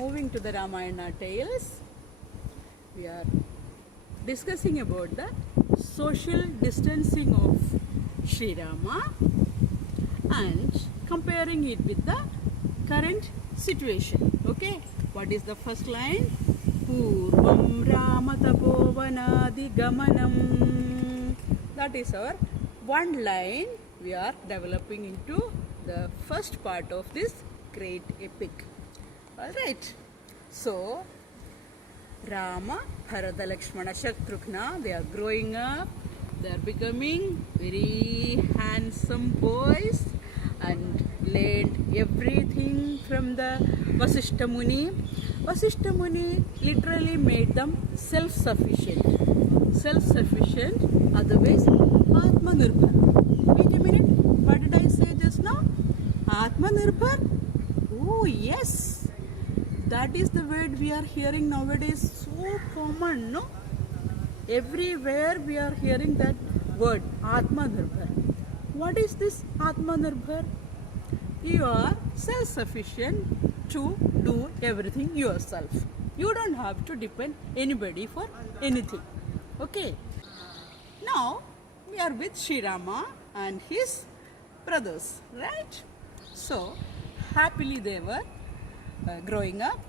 moving to the Ramayana tales, we are discussing about the social distancing of Sri Rama and comparing it with the current situation. Okay, what is the first line? Purvam Rama Tapovanadi Gamanam. That is our one line we are developing into the first part of this great epic. Alright, so Rama, Bharata, Lakshmana, Shatrugna, they are growing up, they are becoming very handsome boys and learned everything from the Vasishtha Muni. Vasishtha Muni literally made them self-sufficient. Self-sufficient, otherwise Atmanirbhar. Wait a minute, what did I say just now? Atmanirbhar? Oh yes, that is the word we are hearing nowadays, so common, no? Everywhere we are hearing that word, Atmanirbhar. What is this Atmanirbhar? You are self-sufficient to do everything yourself. You don't have to depend anybody for anything. Okay. Now we are with Sri Rama and his brothers, right? So happily they were growing up.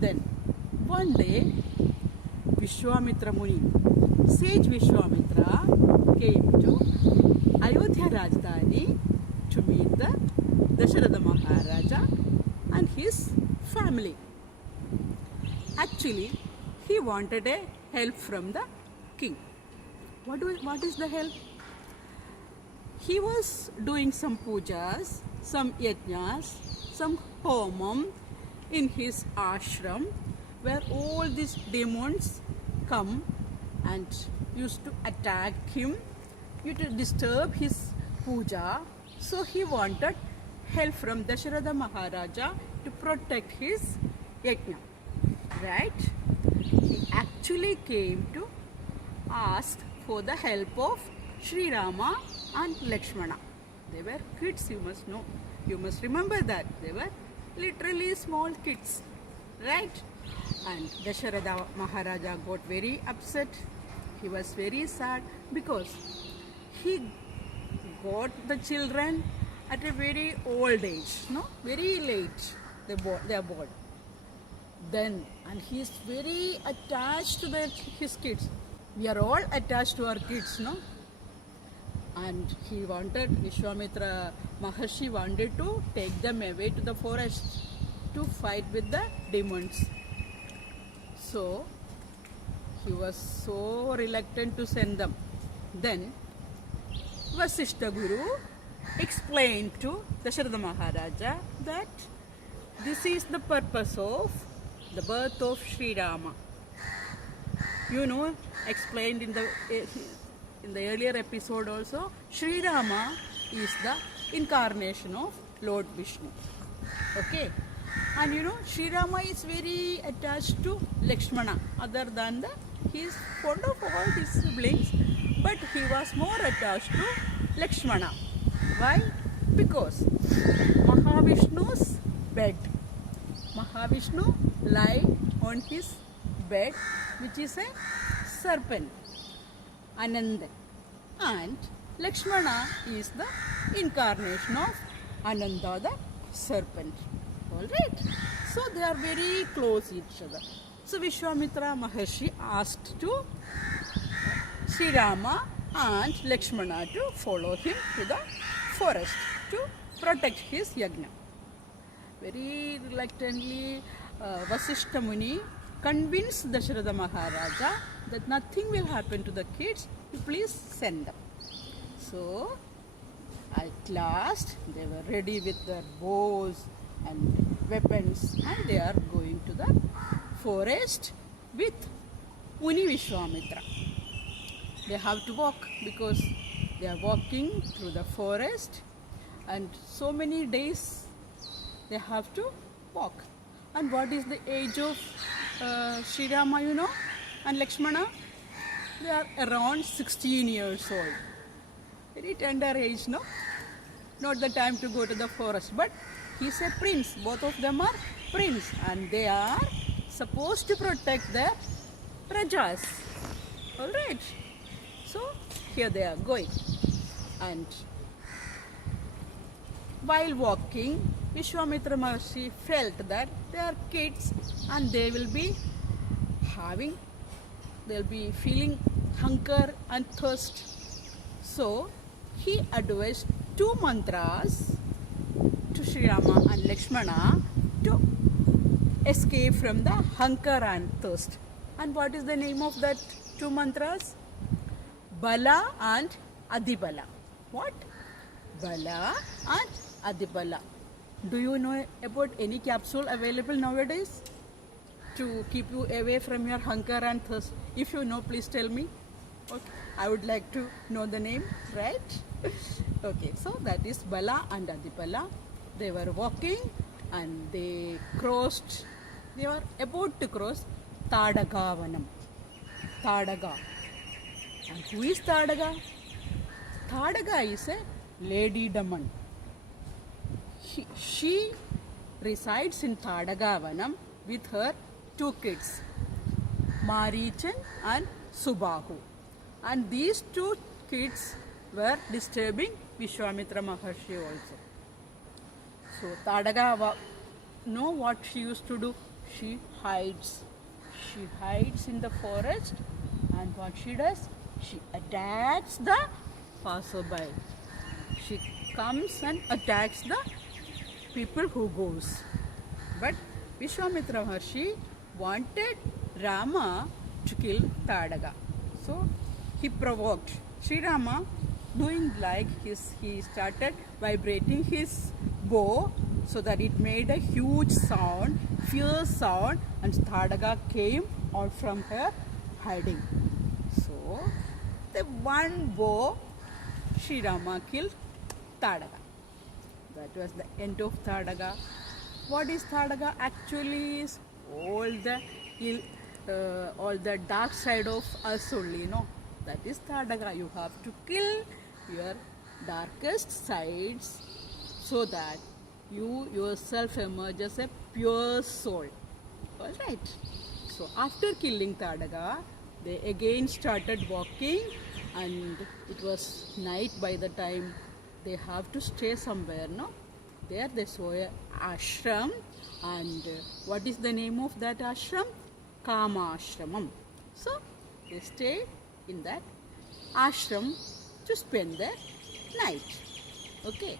Then one day Vishwamitra Muni, sage Vishwamitra, came to Ayodhya Rajdhani to meet the Dasharatha Maharaja and his family. Actually, he wanted a help from the king. What is the help? He was doing some pujas, some yajnas, some homam in his ashram, where all these demons come and used to attack him, used to disturb his puja. So he wanted help from Dasharatha Maharaja to protect his yajna. Right? He actually came to ask for the help of Sri Rama and Lakshmana. They were kids, you must know. You must remember that. They were literally small kids. Right? And Dasharatha Maharaja got very upset. He was very sad because he got the children at a very old age, no? Very late they are born. Then, and he is very attached to his kids. We are all attached to our kids, no? And he wanted, Vishwamitra Maharshi wanted to take them away to the forest to fight with the demons. So, he was so reluctant to send them. Then, Vasishtha Guru explained to Dasharatha Maharaja that this is the purpose of the birth of Sri Rama. You know, explained in the earlier episode also, Sri Rama is the incarnation of Lord Vishnu. Okay, and you know, Sri Rama is very attached to Lakshmana. Other than he is fond of all his siblings, but he was more attached to Lakshmana. Why? Because Mahavishnu's bed. Mahavishnu lie on his bed, which is a serpent, Ananda. And Lakshmana is the incarnation of Ananda, the serpent. Alright? So they are very close each other. So Vishwamitra Maharshi asked to Sri Rama and Lakshmana to follow him to the forest to protect his yajna. Very reluctantly, Vasishtha Muni convinced Dasharatha Maharaja that nothing will happen to the kids, you please send them. So, at last, they were ready with their bows and weapons and they are going to the forest with Muni Vishwamitra. They have to walk because they are walking through the forest and so many days they have to walk. And what is the age of Sri Rama, you know, and Lakshmana? They are around 16 years old. Very tender age, no? Not the time to go to the forest, but He's a prince. Both of them are prince, and they are supposed to protect their prajas. All right. So here they are going, and while walking, Vishwamitra Maharshi felt that they are kids and they will be having, they'll be feeling hunger and thirst. So he advised two mantras to Sri Rama and Lakshmana to escape from the hunger and thirst. And what is the name of that two mantras? Bala and Adibala. What? Bala and Adibala. Do you know about any capsule available nowadays to keep you away from your hunger and thirst? If you know, please tell me. Okay. I would like to know the name, right? Okay, so that is Bala and Adibala. They were walking and they were about to cross Tadagavanam. Tadaga. And who is Tadaga? Tadaga is a lady demon. She resides in Tadagavanam with her two kids, Marichan and Subahu. And these two kids were disturbing Vishwamitra Maharshi also. So Tadaga, know what she used to do? She hides. She hides in the forest, and what she does? She attacks the passerby. She comes and attacks the people who goes. But Vishwamitra Maharshi wanted Rama to kill Tadaga. So he provoked Sri Rama, doing like he started vibrating his bow so that it made a huge sound, fierce sound, and Tadaga came out from her hiding. So the one bow, Sri Rama killed Tadaga. That was the end of Tadaga. What is Tadaga? Actually is all the dark side of us only, no? That is Tadaga. You have to kill your darkest sides so that you yourself emerge as a pure soul. Alright. So after killing Tadaga, they again started walking, and it was night by the time they have to stay somewhere, no? There they saw a ashram, and what is the name of that ashram? Kama Ashramam. So they stayed in that ashram to spend their night. Okay.